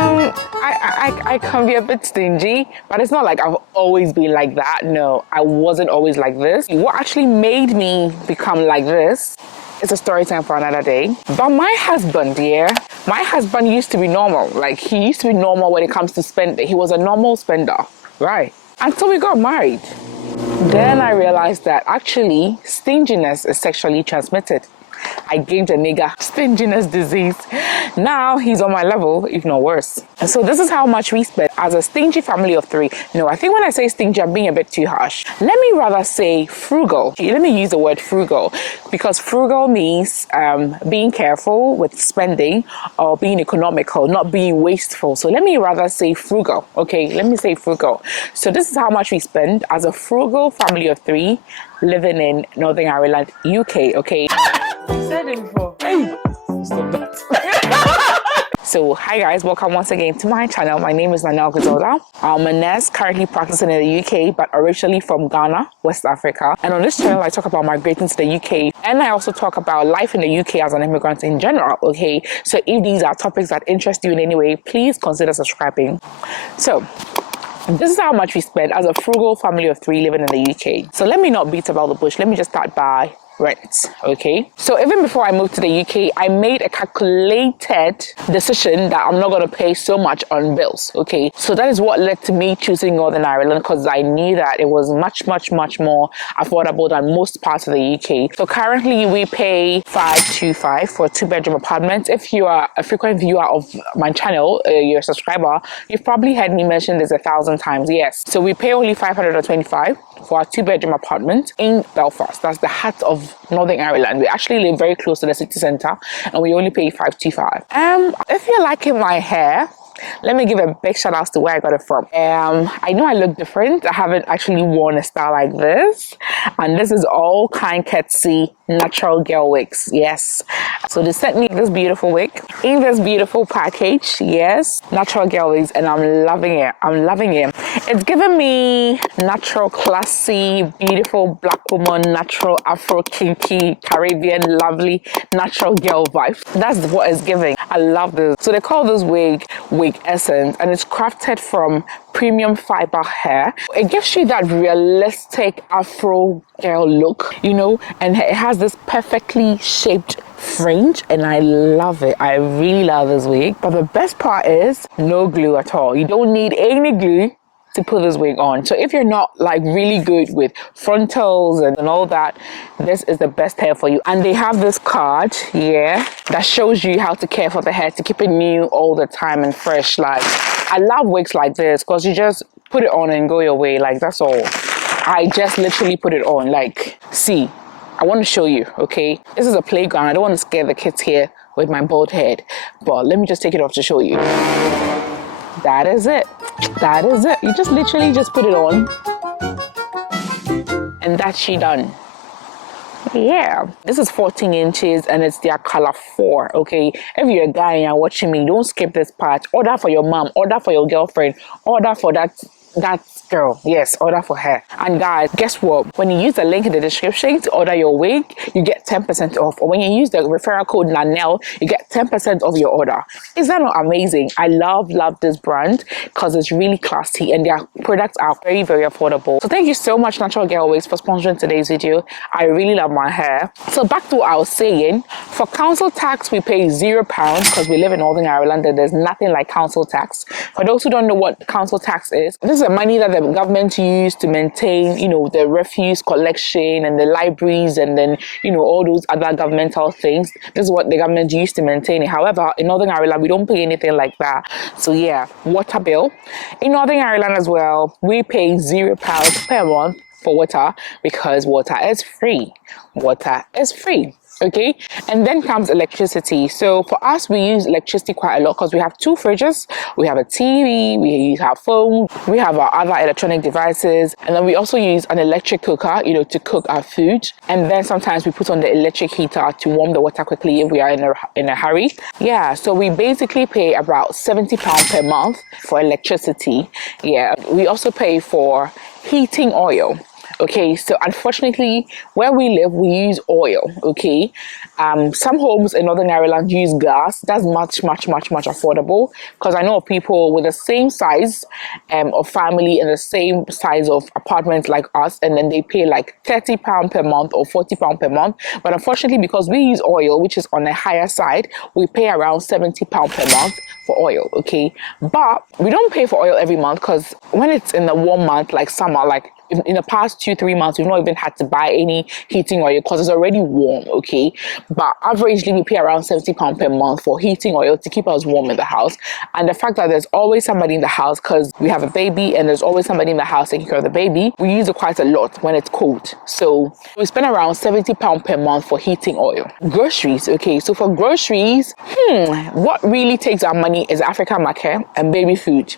I can be a bit stingy, but it's not like I've always been like that. No, I wasn't always like this. What actually made me become like this is a story time for another day. But my husband, my husband used to be normal. Like, he used to be normal when it comes to spending. He was a normal spender, right? Until we got married. Then I realized that actually stinginess is sexually transmitted. I gave the nigga stinginess disease. Now he's on my level, if not worse. And so this is how much we spend as a stingy family of 3. No, I think when I say stingy, I'm being a bit too harsh. Let me rather say frugal. Let me use the word frugal, because frugal means being careful with spending or being economical, not being wasteful. So let me rather say frugal. Okay, let me say frugal. So this is how much we spend as a frugal family of 3 living in Northern Ireland, UK. Okay. Said it before. Hey, stop that. So hi guys, welcome once again to my channel. My name is Untitled. I'm a nurse currently practicing in the UK, but originally from Ghana, West Africa. And on this channel, I talk about migrating to the UK, and I also talk about life in the UK as an immigrant in general. Okay, so if these are topics that interest you in any way, please consider subscribing. So this is how much we spend as a frugal family of 3 living in the UK. So let me not beat about the bush. Let me just start by rent. Okay, so even before I moved to the UK, I made a calculated decision that I'm not going to pay so much on bills. Okay, so that is what led to me choosing Northern Ireland, because I knew that it was much more affordable than most parts of the UK. So currently we pay 525 for a 2-bedroom apartment. If you are a frequent viewer of my channel, you're a subscriber, you've probably heard me mention this 1,000 times. Yes, so we pay only 525 for a 2-bedroom apartment in Belfast. That's the heart of Northern Ireland. We actually live very close to the city centre, and we only pay 525. If you're liking my hair, let me give a big shout out to where I got it from. I know I look different. I haven't actually worn a style like this, and this is all kind courtesy natural girl wigs. Yes, so they sent me this beautiful wig in this beautiful package. Yes, natural girl wigs, and I'm loving it. I'm loving it. It's giving me natural, classy, beautiful black woman, natural Afro, kinky, Caribbean, lovely natural girl vibe. That's what it's giving. I love this. So they call this wig Wig Essence, and it's crafted from Premium Fibre hair. It gives you that realistic Afro girl look, you know, and it has this perfectly shaped fringe, and I love it. I really love this wig. But the best part is no glue at all. You don't need any glue to put this wig on. So if you're not like really good with frontals and all that, this is the best hair for you. And they have this card, that shows you how to care for the hair to keep it new all the time and fresh. Like, I love wigs like this because you just put it on and go your way. Like, that's all. I just literally put it on. Like, see, I want to show you, okay? This is a playground. I don't want to scare the kids here with my bald head, but let me just take it off to show you. That is it. That is it. You just literally just put it on, and that's she done. Yeah, this is 14 inches and it's their color 4. Okay, if you're a guy and you're watching me, don't skip this part. Order for your mom, order for your girlfriend, order for that girl. Yes, order for her. And guys, guess what? When you use the link in the description to order your wig, you get 10% off. Or when you use the referral code Nanel, you get 10% off your order. Is that not amazing? I love this brand because it's really classy and their products are very affordable. So thank you so much, Natural Girl Wigs, for sponsoring today's video. I really love my hair. So back to what I was saying, for council tax we pay £0 because we live in Northern Ireland and there's nothing like council tax. For those who don't know what council tax is, this is the money that the government use to maintain, you know, the refuse collection and the libraries and then, you know, all those other governmental things. This is what the government used to maintain it. However, in Northern Ireland, we don't pay anything like that. So yeah, water bill. In Northern Ireland as well, we pay £0 per month for water because water is free. Water is free. Okay, and then comes electricity. So for us, we use electricity quite a lot because we have 2 fridges, we have a TV, we have phone, we have our other electronic devices, and then we also use an electric cooker, you know, to cook our food. And then sometimes we put on the electric heater to warm the water quickly if we are in a hurry. Yeah, so we basically pay about £70 per month for electricity. Yeah, we also pay for heating oil. Okay, so unfortunately, where we live, we use oil. Okay, some homes in Northern Ireland use gas. That's much affordable, because I know of people with the same size of family and the same size of apartment like us, and then they pay like £30 per month or £40 per month. But unfortunately, because we use oil, which is on the higher side, we pay around £70 per month for oil. Okay, but we don't pay for oil every month, because when it's in the warm month like summer, like in the past 2-3 months, we've not even had to buy any heating oil because it's already warm. Okay, but averagely we pay around £70 per month for heating oil to keep us warm in the house. And the fact that there's always somebody in the house, because we have a baby and there's always somebody in the house taking care of the baby, we use it quite a lot when it's cold. So we spend around £70 per month for heating oil. Groceries. Okay, so for groceries, what really takes our money is African market and baby food.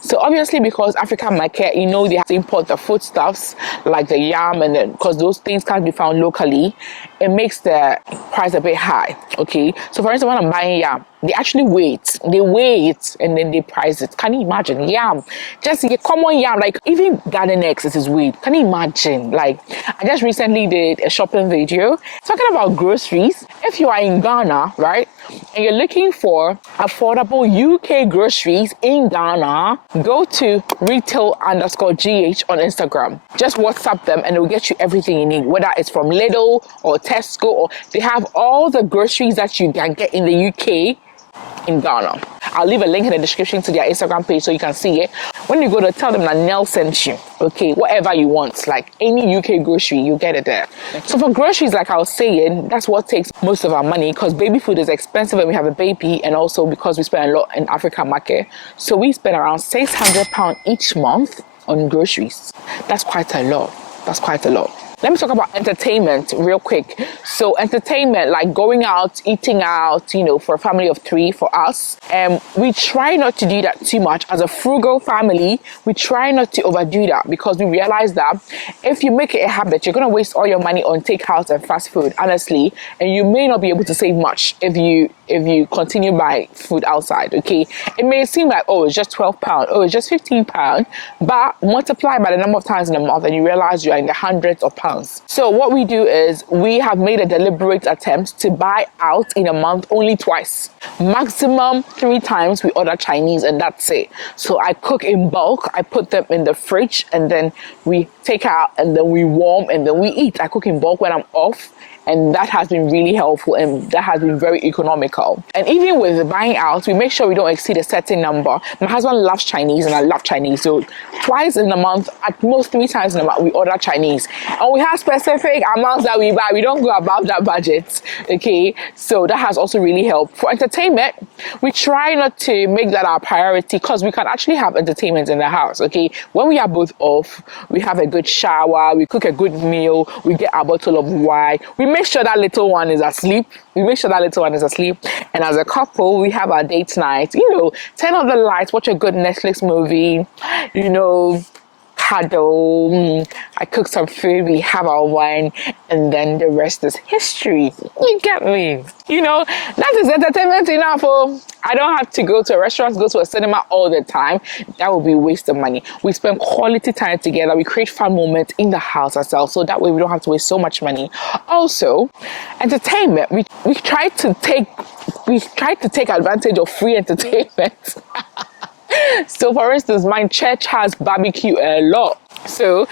So obviously, because African market, you know, they have to import the foodstuffs like the yam, and then because those things can't be found locally, it makes the price a bit high. Okay, so for instance, when I'm buying yam, they actually weigh it and then they price it. Can you imagine? Yam, just a common yam, like even garden eggs, it is weighed. Can you imagine? Like, I just recently did a shopping video talking about groceries. If you are in Ghana, right, and you're looking for affordable UK groceries in Ghana, go to retail_GH on Instagram. Just WhatsApp them and they'll get you everything you need, whether it's from Lidl or Tesco, or they have all the groceries that you can get in the UK in Ghana. I'll leave a link in the description to their Instagram page so you can see it. When you go to tell them that Nell sent you, okay, whatever you want, like any UK grocery, you get it there. So for groceries, like I was saying, that's what takes most of our money, because baby food is expensive when we have a baby, and also because we spend a lot in African market. So we spend around £600 each month on groceries. That's quite a lot. Let me talk about entertainment real quick. So entertainment, like going out, eating out, you know, for a family of 3 for us. We try not to do that too much. As a frugal family, we try not to overdo that, because we realize that if you make it a habit, you're going to waste all your money on takeout and fast food, honestly, and you may not be able to save much if you continue buying food outside. Okay, it may seem like, oh, it's just £12, oh, it's just £15, but multiply by the number of times in a month and you realize you're in the hundreds of pounds. So what we do is we have made a deliberate attempt to buy out in a month only twice, maximum 3 times. We order Chinese and that's it. So I cook in bulk, I put them in the fridge, and then we take out and then we warm and then we eat. I cook in bulk when I'm off, and that has been really helpful and that has been very economical. And even with buying out, we make sure we don't exceed a certain number. My husband loves Chinese and I love Chinese, so twice in a month, at most 3 times in a month, we order Chinese. And we have specific amounts that we buy. We don't go above that budget, okay? So that has also really helped. For entertainment, we try not to make that our priority, because we can actually have entertainment in the house, okay? When we are both off, we have a good shower, we cook a good meal, we get a bottle of wine, we make sure that little one is asleep. And as a couple, we have our date night. You know, turn on the lights, watch a good Netflix movie, you know, cuddle. I cook some food, we have our wine, and then the rest is history. You get me? You know, that is entertainment enough. Oh, I don't have to go to a restaurant, go to a cinema all the time. That would be a waste of money. We spend quality time together. We create fun moments in the house ourselves, so that way we don't have to waste so much money. Also, entertainment. We try to take advantage of free entertainment. So for instance, my church has barbecue a lot. So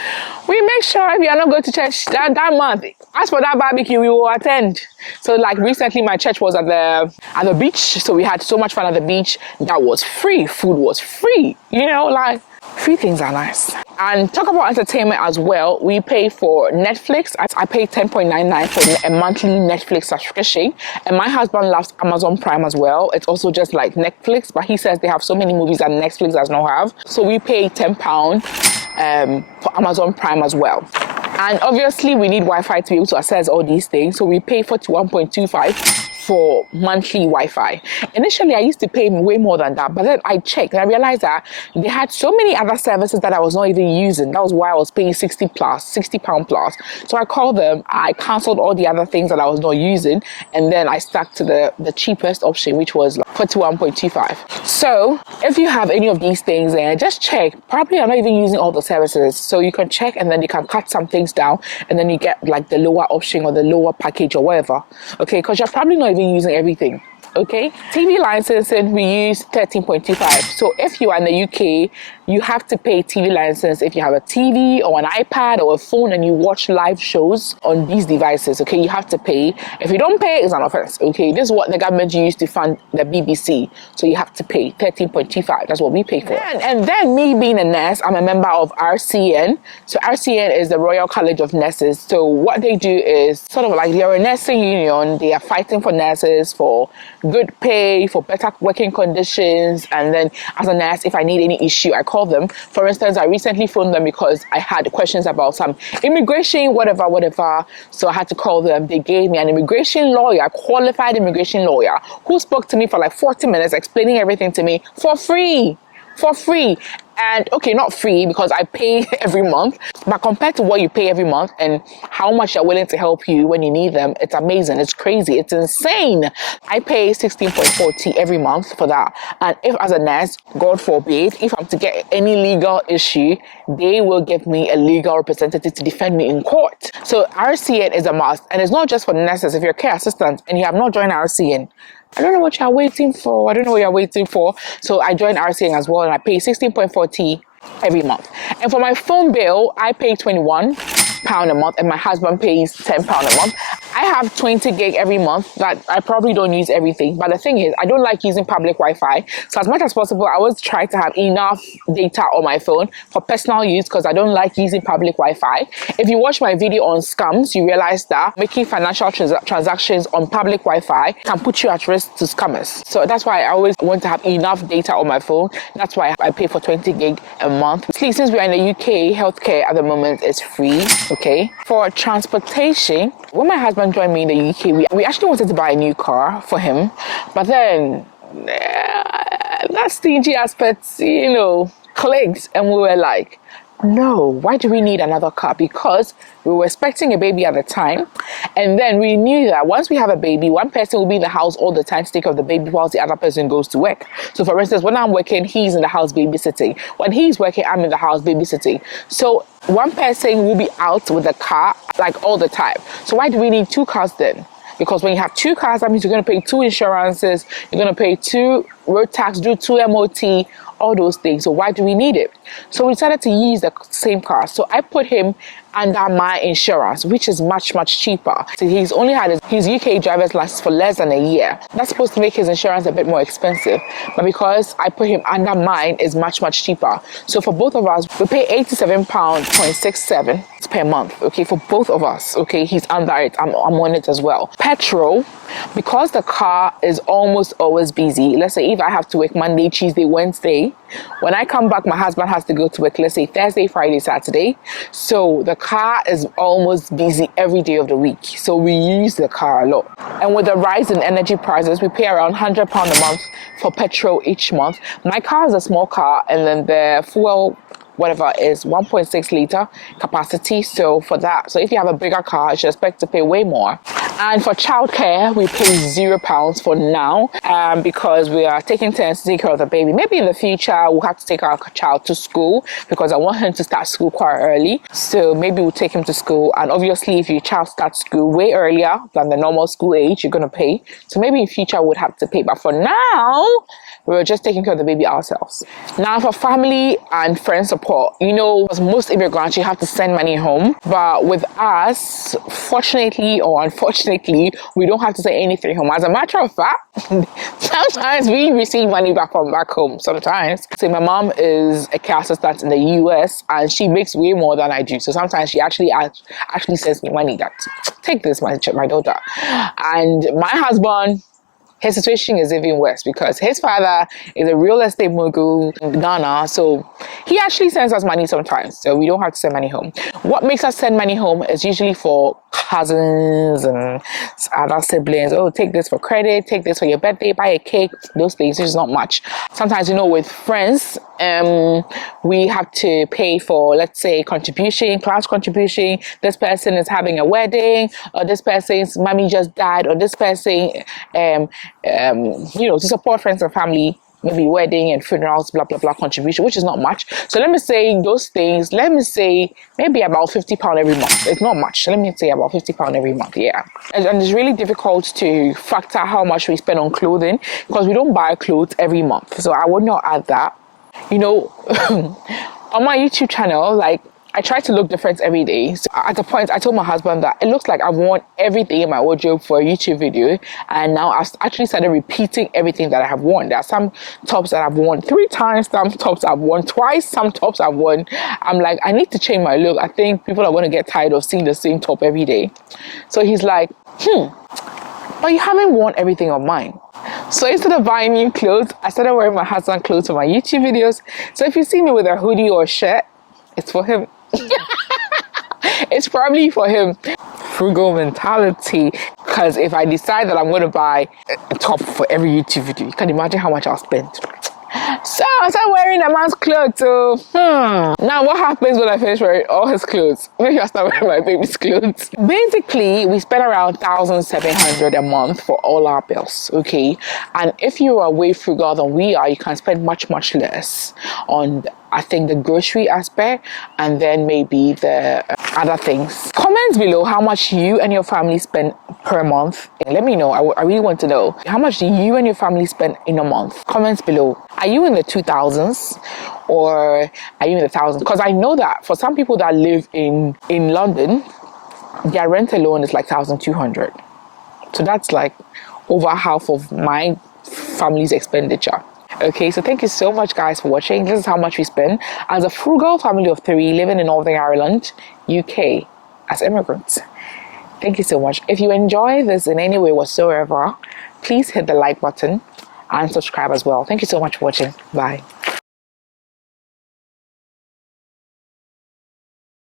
we make sure if you are not going to church that month, as for that barbecue, we will attend. So like recently, my church was at the beach. So we had so much fun at the beach. That was free. Food was free. You know, like, free things are nice. And talk about entertainment as well. We pay for Netflix. I pay $10.99 for a monthly Netflix subscription. And my husband loves Amazon Prime as well. It's also just like Netflix, but he says they have so many movies that Netflix does not have. So we pay £10 for Amazon Prime as well. And obviously we need Wi-Fi to be able to access all these things. So we pay $41.25 for monthly Wi-Fi. Initially, I used to pay way more than that, but then I checked and I realized that they had so many other services that I was not even using. That was why I was paying £60 plus. So I called them, I cancelled all the other things that I was not using, and then I stuck to the cheapest option, which was like 41.25. So if you have any of these things, then just check. Probably you're not even using all the services. So you can check and then you can cut some things down, and then you get like the lower option or the lower package or whatever. Okay, because you're probably not even using everything. Okay, TV licensing, we use 13.25. So if you are in the UK, you have to pay TV license if you have a TV or an iPad or a phone and you watch live shows on these devices. Okay, you have to pay. If you don't pay, it's an offense. Okay, this is what the government used to fund the BBC. So you have to pay 13.25. That's what we pay for. And then me being a nurse, I'm a member of RCN. So RCN is the Royal College of Nurses. So what they do is sort of like they're a nursing union. They are fighting for nurses, for good pay, for better working conditions. And then as a nurse, if I need any issue, I call them. For instance, I recently phoned them because I had questions about some immigration, whatever. So I had to call them. They gave me an immigration lawyer, qualified immigration lawyer, who spoke to me for like 40 minutes, explaining everything to me for free. And okay, not free because I pay every month, but compared to what you pay every month and how much they're willing to help you when you need them, it's amazing. It's crazy. It's insane. I pay 16.40 every month for that. And if as a nurse, God forbid, if I'm to get any legal issue, they will give me a legal representative to defend me in court. So RCN is a must. And it's not just for nurses. If you're a care assistant and you have not joined RCN, I don't know what you're waiting for. So I joined RCN as well, and I pay 16.40 every month. And for my phone bill, I pay £21 a month, and my husband pays £10 a month. I have 20 gig every month that I probably don't use everything. But the thing is, I don't like using public Wi-Fi. So as much as possible, I always try to have enough data on my phone for personal use because I don't like using public Wi-Fi. If you watch my video on scams, you realize that making financial transactions on public Wi-Fi can put you at risk to scammers. So that's why I always want to have enough data on my phone. That's why I pay for 20 gig a month. Since we're in the UK, healthcare at the moment is free. Okay. For transportation, when my husband joined me in the UK, we actually wanted to buy a new car for him, but then that stingy aspect, clicked, and we were like, no, why do we need another car? Because we were expecting a baby at the time, and then we knew that once we have a baby, one person will be in the house all the time to take care of the baby whilst the other person goes to work. So for instance, when I'm working, he's in the house babysitting. When he's working, I'm in the house babysitting. So one person will be out with the car like all the time. So why do we need two cars then? Because when you have two cars, that means you're going to pay two insurances, you're going to pay two road tax, do two MOT, all those things. So why do we need it? So we decided to use the same car. So I put him under my insurance, which is much, much cheaper. So he's only had his UK driver's license for less than a year. That's supposed to make his insurance a bit more expensive. But because I put him under mine, it's much, much cheaper. So for both of us, we pay £87.67 per month, okay, for both of us, okay? He's under it, I'm on it as well. Petrol, because the car is almost always busy. Let's say if I have to work Monday, Tuesday, Wednesday, when I come back, my husband has to go to work, let's say Thursday, Friday, Saturday. So the car is almost busy every day of the week. So we use the car a lot. And with the rise in energy prices, we pay around £100 a month for petrol each month. My car is a small car, and then the fuel whatever is 1.6 liter capacity. So for that, so if you have a bigger car, you should expect to pay way more. And for childcare, we pay £0 for now, because we are taking turns to take care of the baby. Maybe in the future we'll have to take our child to school because I want him to start school quite early. So maybe we'll take him to school. And obviously, if your child starts school way earlier than the normal school age, you're gonna pay. So maybe in future we'd have to pay. But for now, we're just taking care of the baby ourselves. Now, for family and friend support, because most immigrants, you have to send money home. But with us, fortunately or unfortunately, we don't have to send anything home. As a matter of fact, sometimes we receive money back from back home. Sometimes. So my mom is a care assistant in the US, and she makes way more than I do. So sometimes she actually sends me money that, take this, my daughter. And my husband, his situation is even worse because his father is a real estate mogul in Ghana. So he actually sends us money sometimes. So we don't have to send money home. What makes us send money home is usually for cousins and other siblings. Oh, take this for credit, take this for your birthday, buy a cake, those things. It's not much. Sometimes, with friends, we have to pay for, let's say, class contribution. This person is having a wedding, or this person's mommy just died, or this person, to support friends and family, maybe wedding and funerals, blah, blah, blah, contribution, which is not much. So let me say those things, maybe about £50 every month. It's not much. Let me say about £50 every month, yeah. And it's really difficult to factor how much we spend on clothing because we don't buy clothes every month. So I would not add that. On my YouTube channel, I try to look different every day. So at the point, I told my husband that it looks like I've worn everything in my wardrobe for a YouTube video. And now I've actually started repeating everything that I have worn. There are some tops that I've worn 3 times, some tops I've worn twice, some tops I've worn. I'm like, I need to change my look. I think people are going to get tired of seeing the same top every day. So he's like, but you haven't worn everything of mine. So instead of buying new clothes, I started wearing my husband's clothes for my YouTube videos. So if you see me with a hoodie or a shirt, it's for him. It's probably for him. Frugal mentality. Because if I decide that I'm going to buy a top for every YouTube video, you can imagine how much I'll spend. So I started wearing a man's clothes. So now what happens when I finish wearing all his clothes? Maybe I start wearing my baby's clothes. Basically, we spend around 1,700 a month for all our bills. Okay, and if you are way frugal than we are, you can spend much less on, I think, the grocery aspect, and then maybe the other things. Comment below how much you and your family spend per month. Let me know. I really want to know. How much do you and your family spend in a month? Comments below. Are you in the 2,000s or are you in the thousands? Because I know that for some people that live in London, their rent alone is like 1,200. So that's like over half of my family's expenditure. Okay, so thank you so much, guys, for watching. This is how much we spend as a frugal family of 3 living in Northern Ireland, UK, as immigrants. Thank you so much. If you enjoy this in any way whatsoever, please hit the like button and subscribe as well. Thank you so much for watching. Bye.